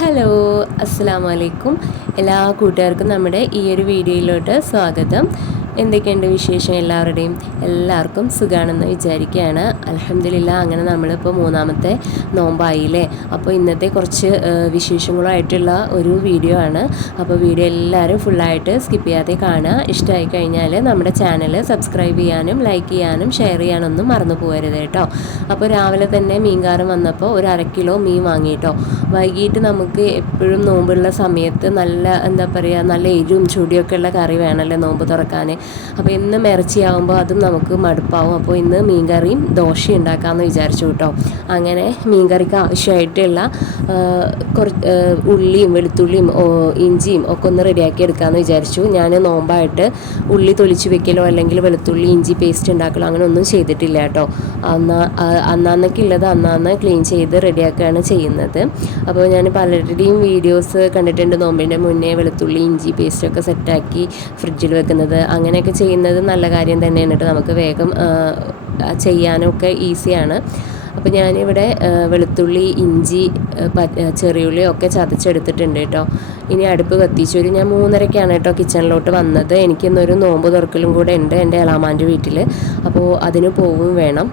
Hello, അസ്സലാമു അലൈക്കും. എല്ലാ കൂട്ടുകാർക്കും നമ്മുടെ ഈ ഒരു വീഡിയോയിലോട്ട് സ്വാഗതം. എന്തൊക്കെയുണ്ട് വിശേഷം എല്ലാവരുടെയും? എല്ലാവർക്കും സുഖമാണെന്ന് വിചാരിക്കുകയാണ്. അൽഹംദുലില്ലാഹ്. അങ്ങനെ നമ്മളിപ്പോൾ മൂന്നാമത്തെ നോമ്പായില്ലേ. അപ്പോൾ ഇന്നത്തെ കുറച്ച് വിശേഷങ്ങളുമായിട്ടുള്ള ഒരു വീഡിയോ ആണ്. അപ്പോൾ വീഡിയോ എല്ലാവരും ഫുള്ളായിട്ട് സ്കിപ്പ് ചെയ്യാതെ കാണുക. ഇഷ്ടമായി കഴിഞ്ഞാൽ നമ്മുടെ ചാനൽ സബ്സ്ക്രൈബ് ചെയ്യാനും ലൈക്ക് ചെയ്യാനും ഷെയർ ചെയ്യാനൊന്നും മറന്നു പോകരുത് കേട്ടോ. അപ്പോൾ രാവിലെ തന്നെ മീൻകാരൻ വന്നപ്പോൾ ഒരു 1/2 കിലോ മീൻ വാങ്ങിയിട്ടോ. വൈകിട്ട് നമുക്ക് എപ്പോഴും നോമ്പുള്ള സമയത്ത് നല്ല നല്ല എരിവും ചുടിയൊക്കെ ഉള്ള കറി വേണമല്ലോ നോമ്പ് തുറക്കാൻ. അപ്പോൾ ഇന്ന് ഇറച്ചിയാകുമ്പോൾ അതും നമുക്ക് മടുപ്പാവും. അപ്പോൾ ഇന്ന് മീൻകറിയും ദോശയും ഉണ്ടാക്കാമെന്ന് വിചാരിച്ചു കേട്ടോ. അങ്ങനെ മീൻകറിക്ക് ആവശ്യമായിട്ടുള്ള കുറച്ച് ഉള്ളിയും വെളുത്തുള്ളിയും ഇഞ്ചിയും ഒക്കെ ഒന്ന് റെഡിയാക്കി എടുക്കാമെന്ന് വിചാരിച്ചു. ഞാൻ നോമ്പായിട്ട് ഉള്ളി തൊലിച്ച് വെക്കലോ അല്ലെങ്കിൽ വെളുത്തുള്ളി ഇഞ്ചി പേസ്റ്റ് ഉണ്ടാക്കലോ അങ്ങനെ ഒന്നും ചെയ്തിട്ടില്ല കേട്ടോ. അന്നന്നൊക്കെ ഉള്ളത് അന്നന്ന് ക്ലീൻ ചെയ്ത് റെഡിയാക്കുകയാണ് ചെയ്യുന്നത്. അപ്പോൾ ഞാൻ പലരുടെയും വീഡിയോസ് കണ്ടിട്ടുണ്ട്, നോമ്പിൻ്റെ മുന്നേ വെളുത്തുള്ളി ഇഞ്ചി പേസ്റ്റൊക്കെ സെറ്റാക്കി ഫ്രിഡ്ജിൽ വെക്കുന്നത്. അങ്ങനെയൊക്കെ ചെയ്യുന്നത് നല്ല കാര്യം തന്നെയാണ് കേട്ടോ. നമുക്ക് വേഗം ചെയ്യാനൊക്കെ ഈസിയാണ്. അപ്പോൾ ഞാനിവിടെ വെളുത്തുള്ളി ഇഞ്ചി ചെറിയുള്ളി ഒക്കെ ചതച്ചെടുത്തിട്ടുണ്ട് കേട്ടോ. ഇനി അടുപ്പ് കത്തിച്ചൊരു ഞാൻ 3:30ക്കാണ് കേട്ടോ കിച്ചണിലോട്ട് വന്നത്. എനിക്കിന്നൊരു നോമ്പ് തുറക്കലും കൂടെ ഉണ്ട് എൻ്റെ എളാമാൻ്റെ വീട്ടിൽ. അപ്പോൾ അതിന് പോവും വേണം.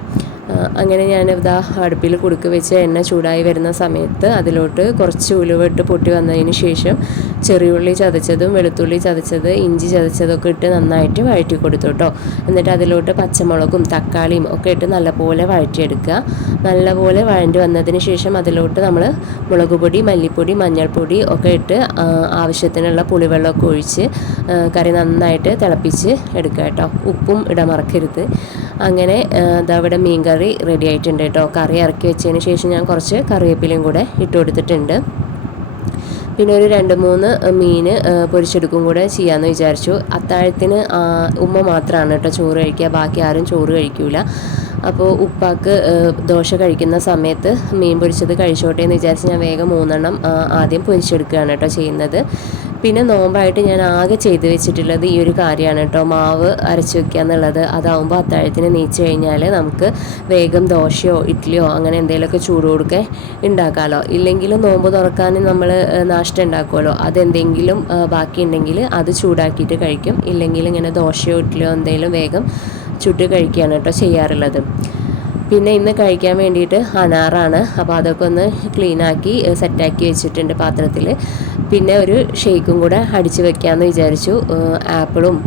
അങ്ങനെ ഞാനിതാ അടുപ്പിൽ കുടുക്ക് വെച്ച് എണ്ണ ചൂടായി വരുന്ന സമയത്ത് അതിലോട്ട് കുറച്ച് ഉലുവ പൊട്ടി വന്നതിന് ശേഷം ചെറിയുള്ളി ചതച്ചതും വെളുത്തുള്ളി ചതച്ചത് ഇഞ്ചി ചതച്ചതൊക്കെ ഇട്ട് നന്നായിട്ട് വഴറ്റി കൊടുത്തു കേട്ടോ. എന്നിട്ട് അതിലോട്ട് പച്ചമുളകും തക്കാളിയും ഒക്കെ ഇട്ട് നല്ലപോലെ വഴറ്റിയെടുക്കുക. നല്ലപോലെ വഴണ്ടി വന്നതിന് ശേഷം അതിലോട്ട് നമ്മൾ മുളക് പൊടി മല്ലിപ്പൊടി മഞ്ഞൾപ്പൊടി ഒക്കെ ഇട്ട് ആവശ്യത്തിനുള്ള പുളിവെള്ളമൊക്കെ ഒഴിച്ച് കറി നന്നായിട്ട് തിളപ്പിച്ച് എടുക്കുക കേട്ടോ. ഉപ്പും ഇടാൻ മറക്കരുത്. അങ്ങനെ അതവിടെ മീൻ കറി റെഡി ആയിട്ടുണ്ട് കേട്ടോ. കറി ഇറക്കി വെച്ചതിന് ശേഷം ഞാൻ കുറച്ച് കറിവേപ്പിലയും കൂടെ ഇട്ട് കൊടുത്തിട്ടുണ്ട്. പിന്നെ ഒരു 2-3 മീൻ പൊരിച്ചെടുക്കും കൂടെ ചെയ്യാമെന്ന് വിചാരിച്ചു. അത്താഴത്തിന് ഉമ്മ മാത്രമാണ് കേട്ടോ ചോറ് കഴിക്കുക, ബാക്കി ആരും ചോറ് കഴിക്കില്ല. അപ്പോൾ ഉപ്പാക്ക് ദോശ കഴിക്കുന്ന സമയത്ത് മീൻ പൊരിച്ചത് കഴിച്ചോട്ടെ എന്ന് വിചാരിച്ച് ഞാൻ വേഗം 3 ആദ്യം പൊരിച്ചെടുക്കുകയാണ് കേട്ടോ ചെയ്യുന്നത്. പിന്നെ നോമ്പായിട്ട് ഞാൻ ആകെ ചെയ്ത് വെച്ചിട്ടുള്ളത് ഈ ഒരു കാര്യമാണ് കേട്ടോ, മാവ് അരച്ച് വെക്കുക എന്നുള്ളത്. അതാവുമ്പോൾ അത്താഴത്തിന് നീച്ച് കഴിഞ്ഞാൽ നമുക്ക് വേഗം ദോശയോ ഇഡ്ഡലിയോ അങ്ങനെ എന്തെങ്കിലുമൊക്കെ ചൂട് കൊടുക്കെ ഉണ്ടാക്കാമല്ലോ. ഇല്ലെങ്കിൽ നോമ്പ് തുറക്കാൻ നമ്മൾ നാഷ്ട ഉണ്ടാക്കുമല്ലോ, അതെന്തെങ്കിലും ബാക്കി ഉണ്ടെങ്കിൽ അത് ചൂടാക്കിയിട്ട് കഴിക്കും. ഇല്ലെങ്കിൽ ഇങ്ങനെ ദോശയോ ഇഡ്ഡലിയോ എന്തെങ്കിലും വേഗം ചുട്ട് കഴിക്കുകയാണ് കേട്ടോ ചെയ്യാറുള്ളത്. പിന്നെ ഇന്ന് കഴിക്കാൻ വേണ്ടിയിട്ട് അനാറാണ്. അപ്പോൾ അതൊക്കെ ഒന്ന് ക്ലീനാക്കി സെറ്റാക്കി വെച്ചിട്ടുണ്ട് പാത്രത്തിൽ. പിന്നെ ഒരു ഷേക്കും കൂടെ അടിച്ച് വെക്കാമെന്ന് വിചാരിച്ചു. ആപ്പിളും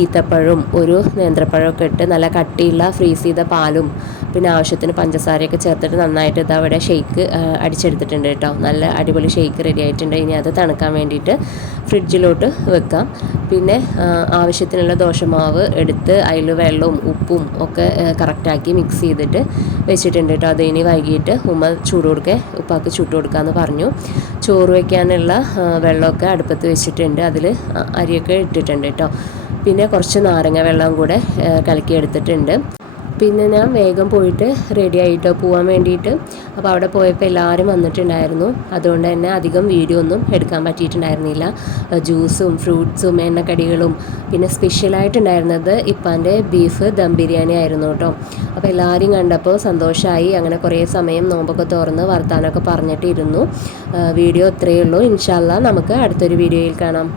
ഈത്തപ്പഴവും ഒരു നേന്ത്രപ്പഴമൊക്കെ ഇട്ട് നല്ല കട്ടിയുള്ള ഫ്രീസ് ചെയ്ത പാലും പിന്നെ ആവശ്യത്തിന് പഞ്ചസാരയൊക്കെ ചേർത്തിട്ട് നന്നായിട്ട് ഇതവിടെ ഷേക്ക് അടിച്ചെടുത്തിട്ടുണ്ട് കേട്ടോ. നല്ല അടിപൊളി ഷേക്ക് റെഡി ആയിട്ടുണ്ട്. ഇനി അത് തണുക്കാൻ വേണ്ടിയിട്ട് ഫ്രിഡ്ജിലോട്ട് വെക്കാം. പിന്നെ ആവശ്യത്തിനുള്ള ദോശമാവ് എടുത്ത് അതിൽ വെള്ളവും ഉപ്പും ഒക്കെ കറക്റ്റാക്കി മിക്സ് ചെയ്തിട്ട് വെച്ചിട്ടുണ്ട് കേട്ടോ. അത് ഇനി വൈകിട്ട് ഉമ്മ ചൂട് കൊടുക്കെ ഉപ്പാക്ക് ചുട്ട് കൊടുക്കാമെന്ന് പറഞ്ഞു. ചോറ് വയ്ക്കാനുള്ള വെള്ളമൊക്കെ അടുപ്പത്ത് വെച്ചിട്ടുണ്ട്. അതിൽ അരിയൊക്കെ ഇട്ടിട്ടുണ്ട് കേട്ടോ. പിന്നെ കുറച്ച് നാരങ്ങ വെള്ളം കൂടെ കലക്കിയെടുത്തിട്ടുണ്ട്. പിന്നെ ഞാൻ വേഗം പോയിട്ട് റെഡി ആയിട്ടോ പോകാൻ വേണ്ടിയിട്ട്. അപ്പോൾ അവിടെ പോയപ്പോൾ എല്ലാവരും വന്നിട്ടുണ്ടായിരുന്നു. അതുകൊണ്ട് തന്നെ അധികം വീഡിയോ ഒന്നും എടുക്കാൻ പറ്റിയിട്ടുണ്ടായിരുന്നില്ല. ജ്യൂസും ഫ്രൂട്ട്സും എണ്ണക്കടികളും പിന്നെ സ്പെഷ്യലായിട്ടുണ്ടായിരുന്നത് ഇപ്പാൻ്റെ ബീഫ് ദം ബിരിയാണി ആയിരുന്നു കേട്ടോ. അപ്പോൾ എല്ലാവരും കണ്ടപ്പോൾ സന്തോഷമായി. അങ്ങനെ കുറേ സമയം നോമ്പൊക്കെ തുറന്ന് വർത്താനമൊക്കെ പറഞ്ഞിട്ടിരുന്നു. വീഡിയോ ഇത്രയേ ഉള്ളൂ. ഇൻഷാ അല്ലാഹ് നമുക്ക് അടുത്തൊരു വീഡിയോയിൽ കാണാം.